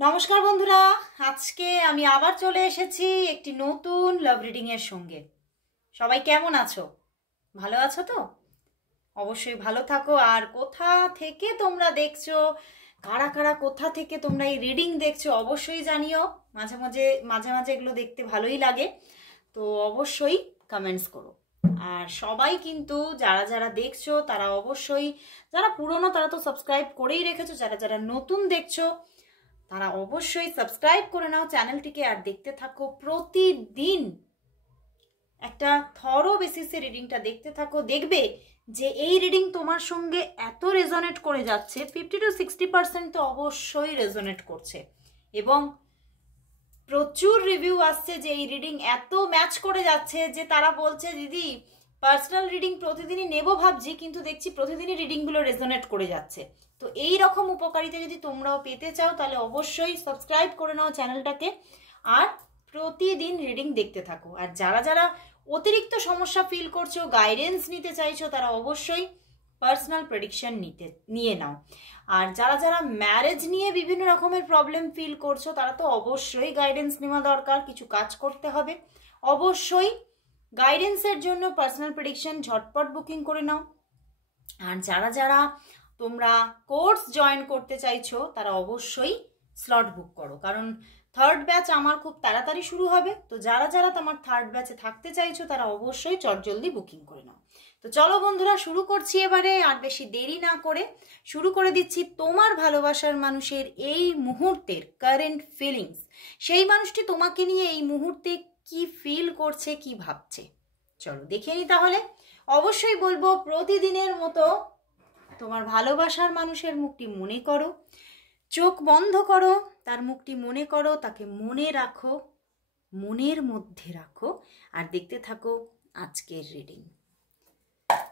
নমস্কার বন্ধুরা, আজকে আমি আবার চলে এসেছি একটি নতুন লাভ রিডিং এর সঙ্গে। সবাই কেমন আছো? ভালো আছো তো? অবশ্যই ভালো থাকো। আর কোথা থেকে তোমরা দেখছো, কারা কারা কোথা থেকে তোমরা এই রিডিং দেখছো অবশ্যই জানিও। মাঝে মাঝে মাঝে মাঝে এগুলো দেখতে ভালোই লাগে, তো অবশ্যই কমেন্টস করো। আর সবাই কিন্তু যারা যারা দেখছো তারা অবশ্যই, যারা পুরনো তারা তো সাবস্ক্রাইব করেই রেখেছো, যারা যারা নতুন দেখছো তারা অবশ্যই সাবস্ক্রাইব করে নাও চ্যানেলটিকে আর দেখতে থাকো। প্রতিদিন একটা থরো বেসিসে রিডিংটা দেখতে থাকো, দেখবে যে এই রিডিং তোমার সঙ্গে এত রেজোনেট করে যাচ্ছে, 50 to 60% তো অবশ্যই রেজোনেট করছে। এবং প্রচুর রিভিউ আসছে যে এই রিডিং এত ম্যাচ করে যাচ্ছে যে তারা বলছে দিদি পার্সোনাল রিডিং প্রতিদিনই নেব ভাবছি, কিন্তু দেখছি প্রতিদিনই রিডিংগুলো রেজোনেট করে যাচ্ছে। তো এই রকম উপকারিতা যদি তোমরাও পেতে চাও তাহলে অবশ্যই সাবস্ক্রাইব করে নাও চ্যানেলটাকে আর প্রতিদিন রিডিং দেখতে থাকো। আর যারা যারা অতিরিক্ত সমস্যা ফিল করছো, গাইডেন্স নিতে চাইছো, তারা অবশ্যই পার্সোনাল প্রেডিকশন নিয়ে নাও। আর যারা যারা ম্যারেজ নিয়ে বিভিন্ন রকমের প্রবলেম ফিল করছো তারা তো অবশ্যই গাইডেন্স নেওয়া দরকার, কিছু কাজ করতে হবে। অবশ্যই গাইডেন্সের জন্য পার্সোনাল প্রেডিকশন ঝটপট বুকিং করে নাও। আর যারা যারা তোমরা কোর্স জয়েন করতে চাইছো তারা অবশ্যই স্লট বুক করো, কারণ থার্ড ব্যাচ আমার খুব তাড়াতাড়ি শুরু হবে। তো যারা যারা তোমার থার্ড ব্যাচে থাকতে চাইছো তারা অবশ্যই চটজলদি বুকিং করে নাও। তো চলো বন্ধুরা, শুরু করছি এবারে। আর বেশি দেরি না করে শুরু করে দিচ্ছি তোমার ভালোবাসার মানুষের এই মুহূর্তের কারেন্ট ফিলিংস। সেই মানুষটি তোমাকে নিয়ে এই মুহূর্তে কি ফিল করছে, কি ভাবছে, চলো দেখে নি তাহলে। অবশ্যই বলবো প্রতিদিনের মতো তোমার ভালোবাসার মানুষের মুখটি মনে করো, চোখ বন্ধ করো, তার মুখটি মনে করো, তাকে মনে রাখো, মনের মধ্যে রাখো আর দেখতে থাকো আজকের রিডিং।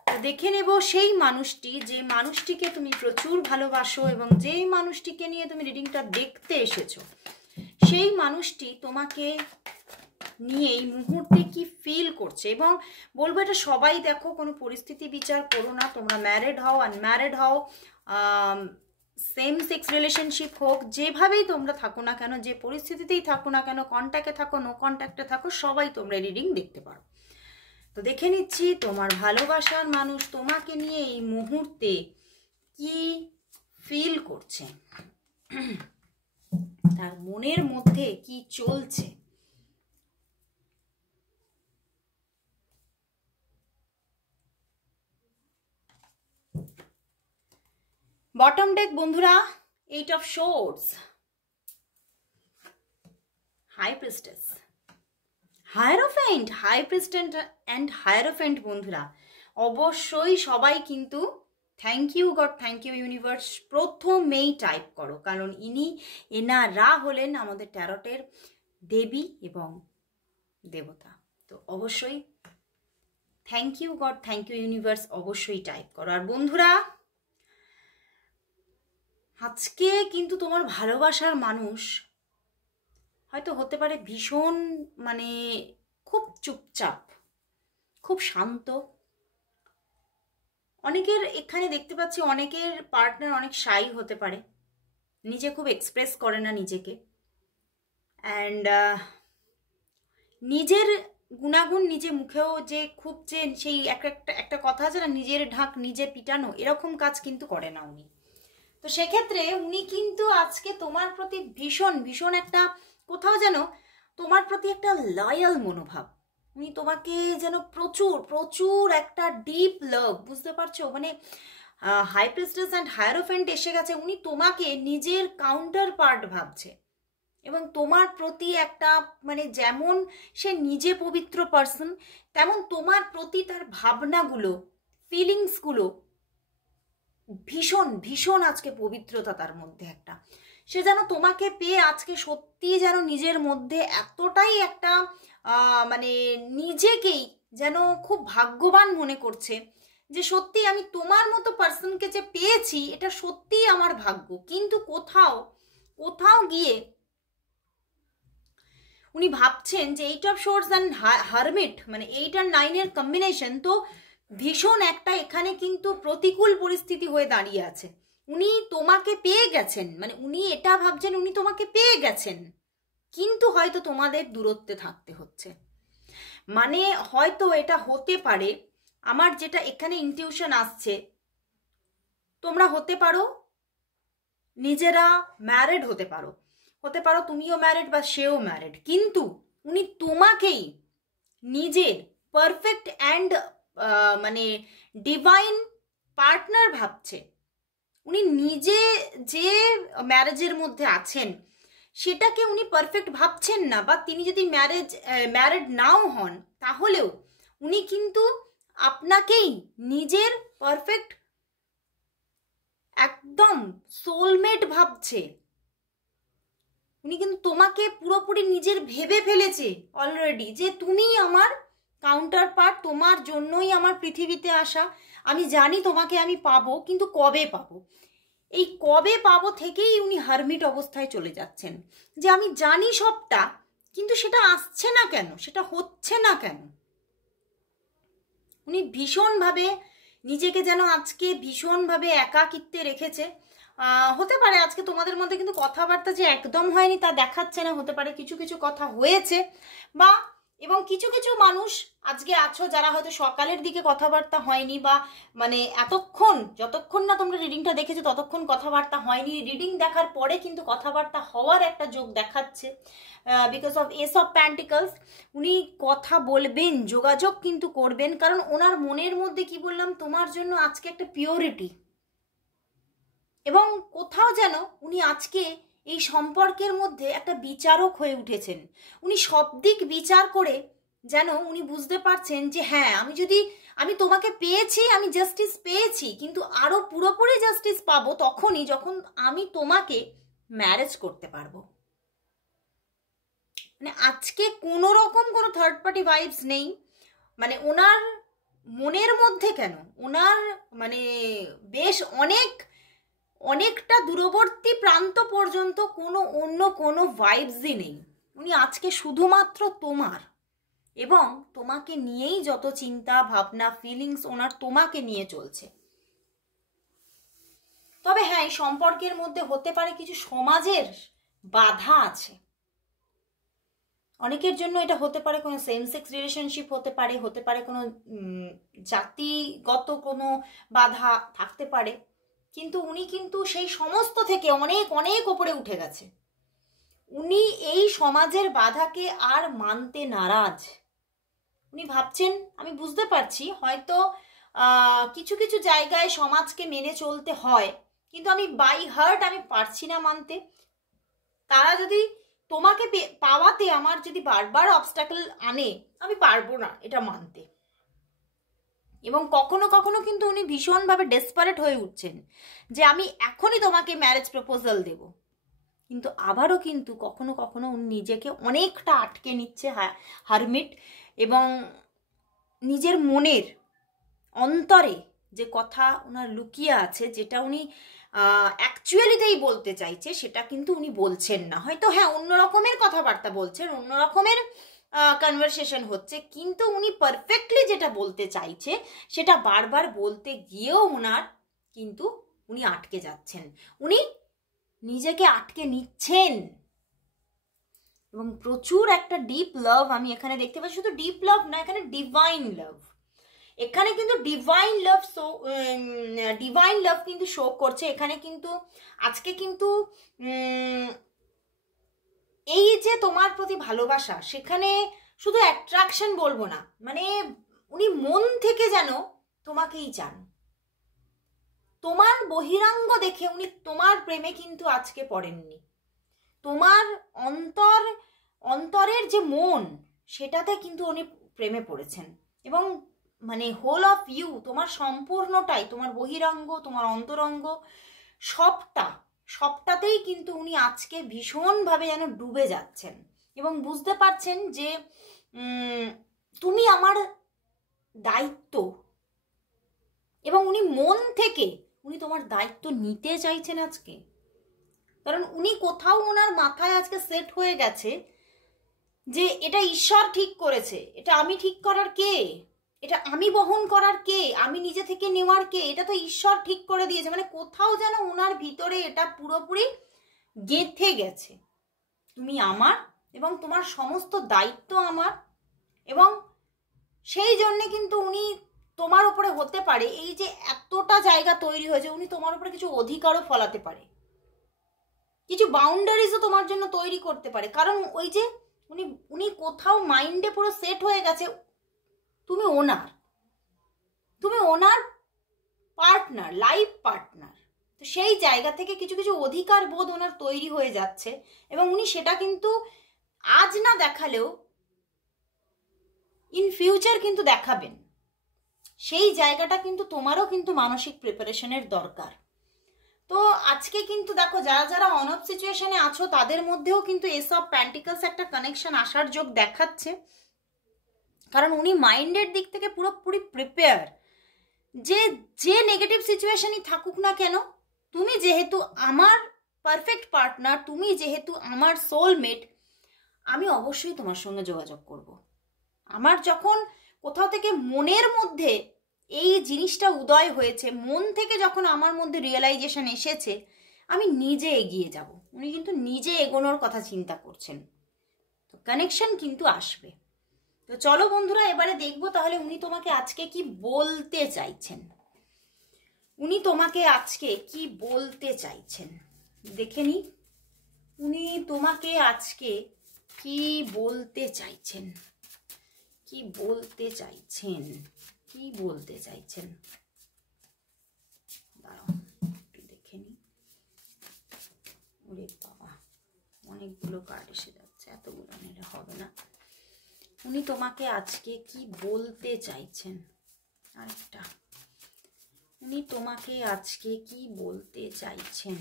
তো দেখে নেব সেই মানুষটি, যে মানুষটিকে তুমি প্রচুর ভালোবাসো এবং যেই মানুষটিকে নিয়ে তুমি রিডিংটা দেখতে এসেছো, সেই মানুষটি তোমাকে নিয়ে এই মুহূর্তে কি ফিল করছে। এবং বলবো এটা সবাই দেখো, কোনো পরিস্থিতি বিচার করো না। তোমরা ম্যারিড হও, আনম্যারিড হও, সেম সেক্স রিলেশনশিপ হোক, যেভাবেই তোমরা থাকো না কেন, যে পরিস্থিতিতেই থাকো না কেন, কন্ট্যাক্টে থাকো, নো কন্ট্যাক্টে থাকো, সবাই তোমরা রিডিং দেখতে পারো। তো দেখে নিচ্ছি তোমার ভালোবাসার মানুষ তোমাকে নিয়ে এই মুহূর্তে কি ফিল করছে, তার মনের মধ্যে কি চলছে। বটম ডেক বন্ধুরা, 8 of Swords, High Priestess, Hierophant, High Priestess and Hierophant বন্ধুরা অবশ্যই সবাই কিন্তু thank you God, thank you universe প্রথমেই টাইপ করো, কারণ এনারা হলেন আমাদের ট্যারটের দেবী এবং দেবতা। তো অবশ্যই thank you God, thank you universe অবশ্যই টাইপ করো। আর বন্ধুরা আজকে কিন্তু তোমার ভালোবাসার মানুষ হয়তো হতে পারে ভীষণ খুব চুপচাপ, খুব শান্ত। অনেকের এখানে দেখতে পাচ্ছি অনেকের পার্টনার অনেক শাই হতে পারে, নিজে খুব এক্সপ্রেস করে না নিজেকে, অ্যান্ড নিজের গুণাগুণ নিজে মুখেও যে খুব যে সেই একটা কথা আছে না, নিজের ঢাক নিজে পিটানো, এরকম কাজ কিন্তু করে না উনি। তো সেক্ষেত্রে উনি কিন্তু আজকে তোমার প্রতি ভীষণ ভীষণ একটা কোথাও যেন তোমার প্রতি একটা লয়াল মনোভাব, উনি তোমাকে যেন প্রচুর প্রচুর একটা ডিপ লাভ, বুঝতে পারছো? হাই প্রিস্টেস অ্যান্ড হায়ারোফ্যান্ট এসে গেছে, উনি তোমাকে নিজের কাউন্টার পার্ট ভাবছে এবং তোমার প্রতি একটা যেমন সে নিজে পবিত্র পার্সন, তেমন তোমার প্রতি তার ভাবনাগুলো, ফিলিংসগুলো ভীষণ ভীষণ আজকে পবিত্রতা তার মধ্যে একটা। সে যেন তোমাকে পেয়ে আজকে সত্যি যেন নিজের মধ্যে এতটাই একটা নিজেকেই যেন খুব ভাগ্যবান মনে করছে যে সত্যি আমি তোমার মতো পার্সনকে যে পেয়েছি এটা সত্যিই আমার ভাগ্য। কিন্তু কোথাও কোথাও গিয়ে উনি ভাবছেন যে 8 of Swords অ্যান্ড হারমিট 8 আর 9 এর কম্বিনেশন তো ভীষণ একটা এখানে কিন্তু প্রতিকূল পরিস্থিতি হয়ে দাঁড়িয়ে আছে। উনি তোমাকে পেয়ে গেছেন, মানে উনি এটা ভাবছেন উনি তোমাকে পেয়ে গেছেন, কিন্তু হয়তো তোমাদের দূরত্বে থাকতে হচ্ছে। মানে হয়তো এটা হতে পারে, আমার যেটা এখানে ইনটিউশন আসছে, তোমরা হতে পারো নিজেরা ম্যারিড, হতে পারো তুমিও ম্যারিড বা সেও ম্যারিড, কিন্তু উনি তোমাকেই নিজের পারফেক্ট অ্যান্ড মানে ডিভাইন পার্টনার ভাবছে। উনি নিজে যে ম্যারেজের মধ্যে আছেন সেটাকে উনি পারফেক্ট ভাবছেন না, বা তিনি যদি ম্যারিড নাও হন তাহলেও উনি কিন্তু আপনাকেই নিজের পারফেক্ট একদম সোলমেট ভাবছে। উনি কিন্তু তোমাকে পুরোপুরি নিজের ভেবে ফেলেছে অলরেডি, যে তুমি আমার কাউন্টার পার্ট, তোমার জন্যই আমার পৃথিবীতে আসা, আমি জানি তোমাকে আমি পাবো, কিন্তু কবে পাবো, এই কবে পাবো থেকেই উনি হারমিট অবস্থায় চলে যাচ্ছেন, যে আমি জানি সবটা, কিন্তু সেটা আসছে না কেন, সেটা হচ্ছে না কেন। উনি ভীষণভাবে নিজেকে যেন আজকে ভীষণভাবে একাকিত্বে রেখেছে। হতে পারে আজকে তোমাদের মধ্যে কিন্তু কথাবার্তা যে একদম হয়নি তা দেখাচ্ছে না, হতে পারে কিছু কিছু কথা হয়েছে, বা এবং কিছু কিছু মানুষ আজকে আছো যারা হয়তো সকালের দিকে কথাবার্তা হয়নি, বা মানে যতক্ষণ না তোমরা রিডিংটা দেখেছো ততক্ষণ কথাবার্তা হয়নি, রিডিং দেখার পরে কিন্তু কথাবার্তা হওয়ার একটা যোগ দেখাচ্ছে, because of S of pentacles. উনি কথা বলবেন, যোগাযোগ কিন্তু করবেন, কারণ ওনার মনের মধ্যে কি বললাম তোমার জন্য আজকে একটা পিওরিটি, এবং কোথাও যেন উনি আজকে এই সম্পর্কের মধ্যে একটা বিচারক হয়ে উঠেছেন। উনি সব দিক বিচার করে যেন উনি বুঝতে পারছেন যে হ্যাঁ, আমি তোমাকে পেয়েছি, আমি জাস্টিস পেয়েছি, কিন্তু আরো পুরোপুরি জাস্টিস পাবো তখনই যখন আমি তোমাকে ম্যারেজ করতে পারবো। মানে আজকে কোনো রকম কোনো থার্ড পার্টি ভাইবস নেই, মানে ওনার মনের মধ্যে কেন, ওনার মানে বেশ অনেকটা দূরবর্তী প্রান্ত পর্যন্ত অন্য কোনো ভাইবসই নেই। উনি আজকে শুধুমাত্র তোমার এবং তোমাকে নিয়েই যত চিন্তা ভাবনা ফিলিংস ওনার তোমাকে নিয়ে চলছে। তবে হ্যাঁ, এই সম্পর্কের মধ্যে হতে পারে কিছু সমাজের বাধা আছে। অনেকের জন্য এটা হতে পারে কোনো সেম সেক্স রিলেশনশিপ, হতে পারে কোনো জাতিগত কোনো বাধা থাকতে পারে, কিন্তু উনি কিন্তু সেই সমস্ত থেকে অনেক অনেক ওপরে উঠে গেছে। উনি এই সমাজের বাধাকে আর মানতে নারাজ। উনি ভাবছেন, আমি বুঝতে পারছি হয়তো কিছু কিছু জায়গায় সমাজকে মেনে চলতে হয়, কিন্তু আমি বাই হার্ট আমি পারছি না মানতে। তারা যদি তোমাকে পাওয়াতে আমার যদি বারবার অবস্টাকল আনে, আমি পারবো না এটা মানতে। এবং কখনো কখনো কিন্তু উনি ভীষণভাবে ডেসপারেট হয়ে উঠছেন যে আমি এখনই তোমাকে ম্যারেজ প্রপোজাল দেব, কিন্তু আবারও কিন্তু কখনো কখনো উনি নিজেকে অনেকটা আটকে নিচ্ছে হারমিট, এবং নিজের মনের অন্তরে যে কথা ওনার লুকিয়ে আছে, যেটা উনি অ্যাকচুয়ালিতেই বলতে চাইছে, সেটা কিন্তু উনি বলছেন না। হয়তো হ্যাঁ, অন্য রকমের কথাবার্তা বলছেন, অন্য রকমের কনভারসেশন হচ্ছে, কিন্তু উনি পারফেক্টলি যেটা বলতে চাইছে সেটা বারবার বলতে গিয়েও উনি আটকে যাচ্ছেন, উনি নিজেকে আটকে নিচ্ছেন। এবং প্রচুর একটা ডিপ লাভ আমি এখানে দেখতে পাচ্ছি। শুধু ডিপ লাভ না, এখানে ডিভাইন লাভ, এখানে কিন্তু ডিভাইন লাভ কিন্তু শো করছে। এখানে কিন্তু আজকে কিন্তু এই যে তোমার প্রতি ভালোবাসা, সেখানে শুধু অ্যাট্রাকশন বলবো না, মানে উনি মন থেকে যেন তোমাকেই চান। তোমার বহিরাঙ্গ দেখে উনি তোমার প্রেমে কিন্তু আজকে পড়েননি, তোমার অন্তরের যে মন সেটাতে কিন্তু উনি প্রেমে পড়েছেন। এবং মানে হোল অফ ইউ, তোমার সম্পূর্ণটাই, তোমার বহিরাঙ্গ তোমার অন্তরঙ্গ সবটাতেই কিন্তু উনি আজকে ভীষণভাবে যেন ডুবে যাচ্ছেন, এবং বুঝতে পারছেন যে তুমি আমার দায়িত্ব, এবং উনি মন থেকে উনি তোমার দায়িত্ব নিতে চাইছেন আজকে। কারণ উনি কোথাও ওনার মাথায় আজকে সেট হয়ে গেছে যে এটা ঈশ্বর ঠিক করেছে, এটা আমি ঠিক করার কে, এটা আমি বহন করার কে, আমি নিজে থেকে নেওয়ার কে, এটা তো ঈশ্বর ঠিক করে দিয়েছে। মানে কোথাও যেন ওনার ভিতরে এটা পুরোপুরি গেঁথে গেছে, তুমি আমার এবং তোমার সমস্ত দায়িত্ব আমার। এবং সেই জন্যে কিন্তু উনি তোমার উপরে হতে পারে, এই যে এতটা জায়গা তৈরি হয়েছে, উনি তোমার উপরে কিছু অধিকারও ফলাতে পারে, কিছু বাউন্ডারিজও তোমার জন্য তৈরি করতে পারে। কারণ ওই যে উনি কোথাও মাইন্ডে পুরো সেট হয়ে গেছে, তুমি ওনার পার্টনার, লাইফ পার্টনার। তো সেই জায়গা থেকে কিছু কিছু অধিকার বোধ ওনার তৈরি হয়ে যাচ্ছে, এবং উনি সেটা কিন্তু আজ না দেখালেও ইন ফিউচার কিন্তু দেখাবেন। সেই জায়গাটা কিন্তু তোমারও কিন্তু মানসিক প্রিপারেশনের দরকার। তো আজকে কিন্তু দেখো, যারা যারা অন অফ সিচুয়েশনে আছো তাদের মধ্যেও কিন্তু এসব প্যান্টিকলস একটা কানেকশন আসার যোগ দেখাচ্ছে। কারণ উনি মাইন্ডের দিক থেকে পুরোপুরি প্রিপেয়ার, যে নেগেটিভ সিচুয়েশনই থাকুক না কেন, তুমি যেহেতু আমার পারফেক্ট পার্টনার, তুমি যেহেতু আমার সোলমেট, আমি অবশ্যই তোমার সঙ্গে যোগাযোগ করব। আমার যখন কোথাও থেকে মনের মধ্যে এই জিনিসটা উদয় হয়েছে, মন থেকে যখন আমার মধ্যে রিয়েলাইজেশন এসেছে, আমি নিজে এগিয়ে যাব। উনি কিন্তু নিজে এগোনোর কথা চিন্তা করছেন, তো কানেকশন কিন্তু আসবে। তো চলো বন্ধুরা, এবারে দেখবো তাহলে উনি তোমাকে আজকে কি বলতে চাইছেন। উনি তোমাকে আজকে কি বলতে চাইছেন দেখে নি, উনি তোমাকে আজকে কি বলতে চাইছেন, কি বলতে চাইছেন, কি বলতে চাইছেন। দাঁড়াও একটু দেখে নি। ওরে বাবা, অনেকগুলো কার্ড এসে যাচ্ছে, এতগুলো নিলে হবে না। উনি তোমাকে আজকে কি বলতে চাইছেন, আরেকটা, উনি তোমাকে আজকে কি বলতে চাইছেন।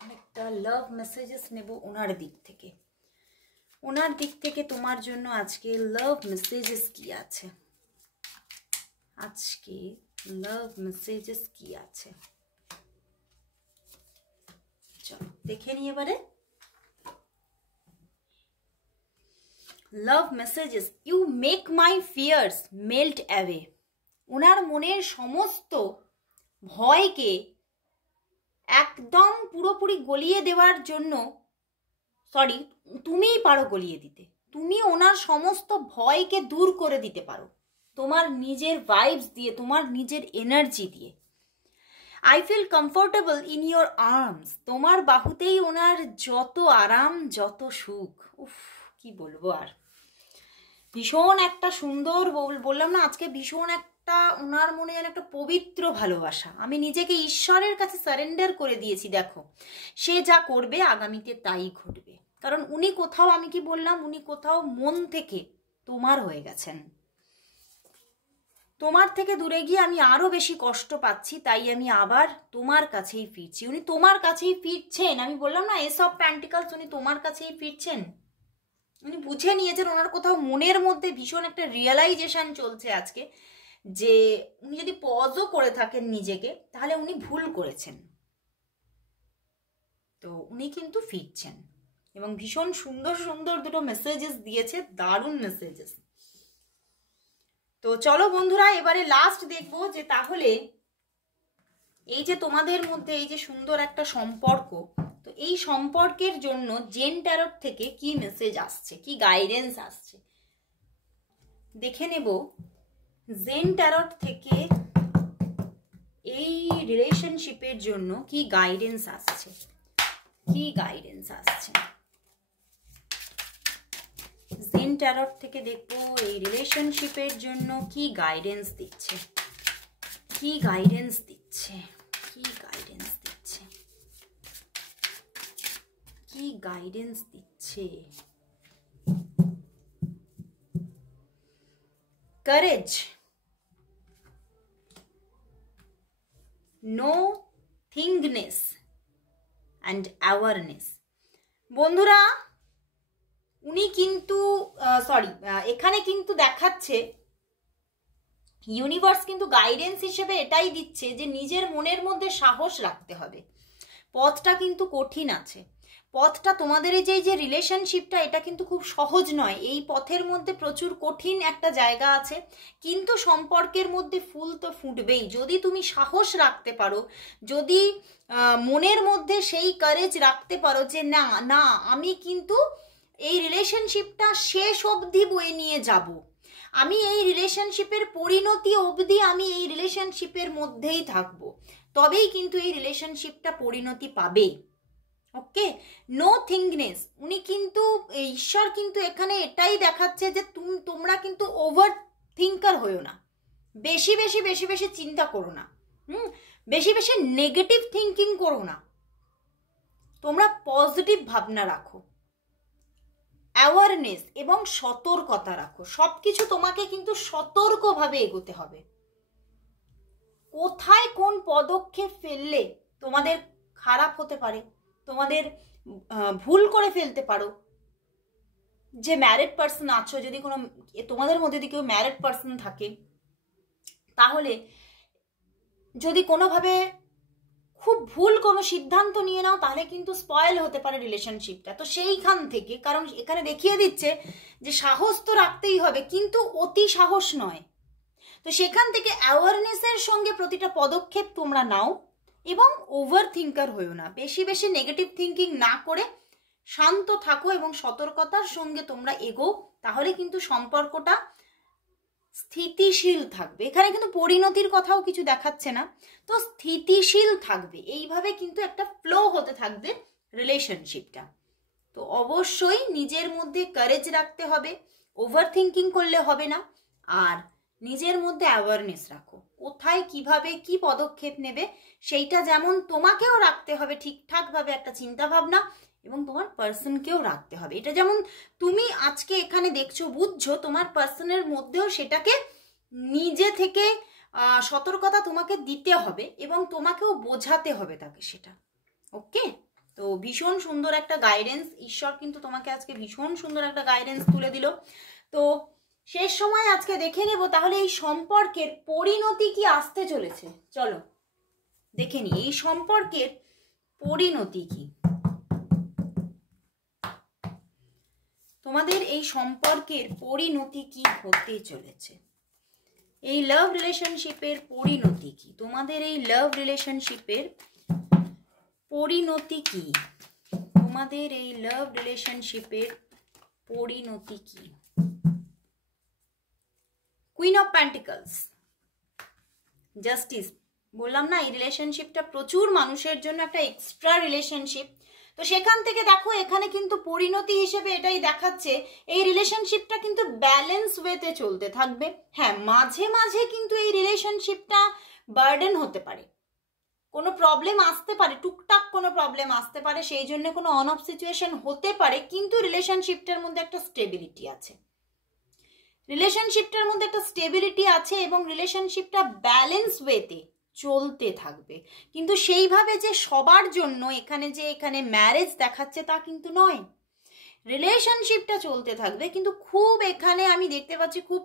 অনেকটা লাভ মেসেজেস নেব ওনার দিক থেকে। ওনার দিক থেকে তোমার জন্য আজকে লাভ মেসেজেস কি আছে, আজকে লাভ মেসেজেস কি আছে, চলো দেখে নিই এবারে। Love messages, you make my fears melt away. ওনার মনের সমস্ত ভয়কে একদম পুরোপুরি গলিয়ে দেওয়ার জন্য, সরি, তুমিই পারো গলিয়ে দিতে। তুমি ওনার সমস্ত ভয়কে দূর করে দিতে পারো তোমার নিজের ভাইবস দিয়ে, তোমার নিজের এনার্জি দিয়ে। I feel comfortable in your arms. তোমার বাহুতেই ওনার যত আরাম, যত সুখ, উফ কি বলবো আর। ভীষণ একটা সুন্দর, বললাম না আজকে, ভীষণ একটা ওনার মনে যেন একটা পবিত্র ভালোবাসা। আমি নিজেকে ঈশ্বরের কাছে সারেন্ডার করে দিয়েছি। দেখো, সে যা করবে আগামীতে তাই ঘটবে। কারণ উনি কোথাও, আমি কি বললাম, উনি কোথাও মন থেকে তোমার হয়ে গেছেন। তোমার থেকে দূরে গিয়ে আমি আরো বেশি কষ্ট পাচ্ছি, তাই আমি আবার তোমার কাছেই ফিরছি। উনি তোমার কাছেই ফিরছেন। আমি বললাম না, এসব প্যান্টিকলস, উনি তোমার কাছেই ফিরছেন। উনি বুঝে নিয়েছেন, ওনার কোথাও মনের মধ্যে ভীষণ একটা রিয়েলাইজেশন চলছে আজকে, যে উনি যদি পজও করে থাকেন নিজেকে, তাহলে উনি ভুল করেছেন। তো উনি কিন্তু ফিরছেন, এবং ভীষণ সুন্দর সুন্দর দুটো মেসেজেস দিয়েছে, দারুণ মেসেজেস। তো চলো বন্ধুরা, এবারে লাস্ট দেখবো যে তাহলে এই যে তোমাদের মধ্যে এই যে সুন্দর একটা সম্পর্ক, তো এই সম্পর্কের জন্য জেন ট্যারট থেকে কি মেসেজ আসছে, কি গাইডেন্স আসছে দেখে নেব। জেন ট্যারট থেকে এই রিলেশনশিপের জন্য কি গাইডেন্স আসছে, কি গাইডেন্স আসছে। জেন ট্যারট থেকে দেখবো এই রিলেশনশিপের জন্য কি গাইডেন্স দিচ্ছে, কি গাইডেন্স দিচ্ছে, কি গাইডেন্স দিচ্ছে, কি গাইডেন্স দিচ্ছে। Courage, nothingness and awareness. বন্ধুরা, উনি কিন্তু এখানে কিন্তু দেখাচ্ছে, ইউনিভার্স কিন্তু গাইডেন্স হিসেবে এটাই দিচ্ছে যে নিজের মনের মধ্যে সাহস রাখতে হবে। পথটা কিন্তু কঠিন আছে, পথটা তোমাদের এই যে রিলেশনশিপটা, এটা কিন্তু খুব সহজ নয়। এই পথের মধ্যে প্রচুর কঠিন একটা জায়গা আছে, কিন্তু সম্পর্কের মধ্যে ফুল তো ফুটবেই যদি তুমি সাহস রাখতে পারো, যদি মনের মধ্যে সেই কারেজ রাখতে পারো যে না না আমি কিন্তু এই রিলেশনশিপটা শেষ অবধি বয়ে নিয়ে যাব, আমি এই রিলেশনশিপের পরিণতি অবধি আমি এই রিলেশনশিপের মধ্যেই থাকবো, তবেই কিন্তু এই রিলেশনশিপটা পরিণতি পাবে। ওকে, নো থিঙ্কনেস। উনি কিন্তু ঈশ্বর কিন্তু এখানে এটাই দেখাচ্ছে যে তোমরা কিন্তু ওভার থিঙ্কার হয়েও না, বেশি বেশি বেশি বেশি চিন্তা করো না, বেশি বেশি নেগেটিভ থিঙ্কিং করো না, তোমরা পজিটিভ ভাবনা রাখো, অ্যাওয়ারনেস এবং সতর্কতা রাখো। সবকিছু তোমাকে কিন্তু সতর্কভাবে এগোতে হবে। কোথায় কোন পদক্ষেপ ফেললে তোমাদের খারাপ হতে পারে, তোমাদের ভুল করে ফেলতে পারো। যে ম্যারিড পার্সন আছো, যদি কোনো তোমাদের মধ্যে যদি কেউ ম্যারিড পার্সন থাকে, তাহলে যদি কোনোভাবে খুব ভুল কোনো সিদ্ধান্ত নিয়ে নাও তাহলে কিন্তু স্পয়েল হতে পারে রিলেশনশিপটা। তো সেইখান থেকে, কারণ এখানে দেখিয়ে দিচ্ছে যে সাহস তো রাখতেই হবে, কিন্তু অতি সাহস নয়। তো সেখান থেকে অ্যাওয়ারনেসের সঙ্গে প্রতিটা পদক্ষেপ তোমরা নাও এবং ওভার থিঙ্কার হয়েও না, বেশি বেশি নেগেটিভ থিঙ্কিং না করে শান্ত থাকো এবং সতর্কতার সঙ্গে তোমরা এগো, তাহলে কিন্তু সম্পর্কটা স্থিতিশীল থাকবে। এখানে কিন্তু পরিণতির কথাও কিছু দেখাচ্ছে না, তো স্থিতিশীল থাকবে, এইভাবে কিন্তু একটা ফ্লো হতে থাকবে রিলেশনশিপটা। তো অবশ্যই নিজের মধ্যে কারেজ রাখতে হবে, ওভার থিঙ্কিং করলে হবে না, আর নিজের মধ্যে অ্যাওয়ারনেস রাখো, কোথায় কিভাবে কি পদক্ষেপ নেবে সেইটা যেমন তোমাকেও রাখতে হবে ঠিকঠাকভাবে একটা চিন্তা ভাবনা, এবং তোমার পার্সনকেও রাখতে হবে। এটা যেমন তুমি আজকে এখানে দেখছো বুঝছো, তোমার পার্সনের মধ্যেও সেটাকে নিজে থেকে সতর্কতা তোমাকে দিতে হবে এবং তোমাকেও বোঝাতে হবে তাকে সেটা। ওকে, তো ভীষণ সুন্দর একটা গাইডেন্স, ঈশ্বর কিন্তু তোমাকে আজকে ভীষণ সুন্দর একটা গাইডেন্স তুলে দিল। তো শেষ সময় আজকে দেখে নেব তাহলে এই সম্পর্কের পরিণতি কি আসতে চলেছে। চলো দেখে নি এই সম্পর্কের পরিণতি কি। তোমাদের এই সম্পর্কের পরিণতি কি হতে চলেছে, এই লাভ রিলেশনশিপের পরিণতি কি, তোমাদের এই লাভ রিলেশনশিপের পরিণতি কি, তোমাদের এই লাভ রিলেশনশিপের পরিণতি কি। Queen of pentacles, justice. বললাম না এই রিলেশনশিপটা প্রচুর মানুষের জন্য একটা এক্সট্রা রিলেশনশিপ। তো সেখান থেকে দেখো এখানে কিন্তু পরিণতি হিসেবে এটাই দেখাচ্ছে এই রিলেশনশিপটা কিন্তু ব্যালেন্স ওয়েতে চলতে থাকবে। হ্যাঁ, মাঝে মাঝে কিন্তু এই রিলেশনশিপটা বার্ডেন হতে পারে, কোনো প্রবলেম আসতে পারে, টুকটাক কোনো প্রবলেম আসতে পারে, সেই জন্য কোনো অন অফ সিচুয়েশন হতে পারে, কিন্তু রিলেশনশিপটার মধ্যে একটা স্টেবিলিটি আছে, রিলেশনশিপটার মধ্যে একটা স্টেবিলিটি আছে এবং রিলেশনশিপটা ব্যালেন্স ওয়েতে চলতে থাকবে। কিন্তু সেইভাবে যে সবার জন্য এখানে ম্যারেজ দেখাচ্ছে তা কিন্তু নয়, রিলেশনশিপটা চলতে থাকবে, কিন্তু খুব এখানে আমি দেখতে পাচ্ছি খুব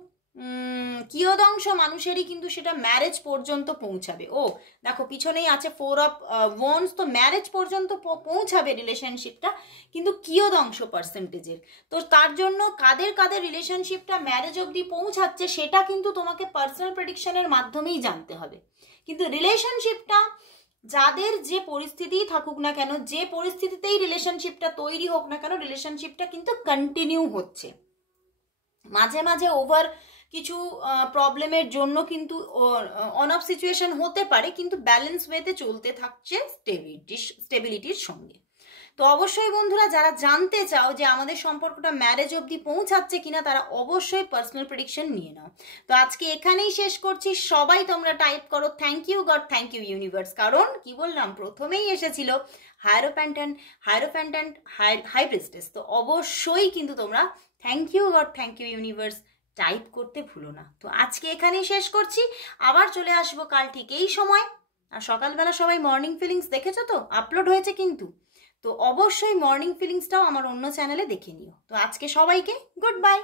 কিয়দংশ মানুষেরই কিন্তু সেটা ম্যারেজ পর্যন্ত পৌঁছাবে। ও দেখো পিছনেই আছে 4 অফ ওয়ান্স, তো ম্যারেজ পর্যন্ত পৌঁছাবে রিলেশনশিপটা, কিন্তু কিয়দংশ পার্সেন্টেজের। তো তার জন্য কাদের কাদের রিলেশনশিপটা ম্যারেজ অবধি পৌঁছাচ্ছে সেটা কিন্তু তোমাকে পার্সোনাল প্রেডিকশনের মাধ্যমেই জানতে হবে। কিন্তু রিলেশনশিপটা যাদের যে পরিস্থিতিই থাকুক না কেন, যে পরিস্থিতিতেই রিলেশনশিপটা তৈরি হোক না কেন, রিলেশনশিপটা কিন্তু কন্টিনিউ হচ্ছে। মাঝে মাঝে ওভার কিছু প্রবলেমের জন্য কিন্তু অন অফ সিচুয়েশন হতে পারে, কিন্তু ব্যালেন্স ওয়েতে চলতে থাকছে স্টেবিলিটির সঙ্গে। তো অবশ্যই বন্ধুরা যারা জানতে চাও যে আমাদের সম্পর্কটা ম্যারেজ অবধি পৌঁছাচ্ছে কিনা, তারা অবশ্যই পার্সোনাল প্রেডিকশন নিয়ে নাও। তো আজকে এখানেই শেষ করছি। সবাই তোমরা টাইপ করো thank you God, thank you universe, কারণ কি বললাম প্রথমেই এসেছিল হায়ারোফ্যান্ট অ্যান্ড হাই প্রিস্টেস। তো অবশ্যই কিন্তু তোমরা thank you God, thank you universe type করতে ভুলো না। তো আজকে এখানেই শেষ করছি, আবার চলে আসবো কাল ঠিক এই সময়। আর সকালবেলা সবাই মর্নিং ফিলিংস দেখেছো তো, আপলোড হয়েছে কিন্তু, তো অবশ্যই মর্নিং ফিলিংসটাও আমার অন্য চ্যানেলে দেখে নিও। তো আজকে সবাইকে গুড বাই।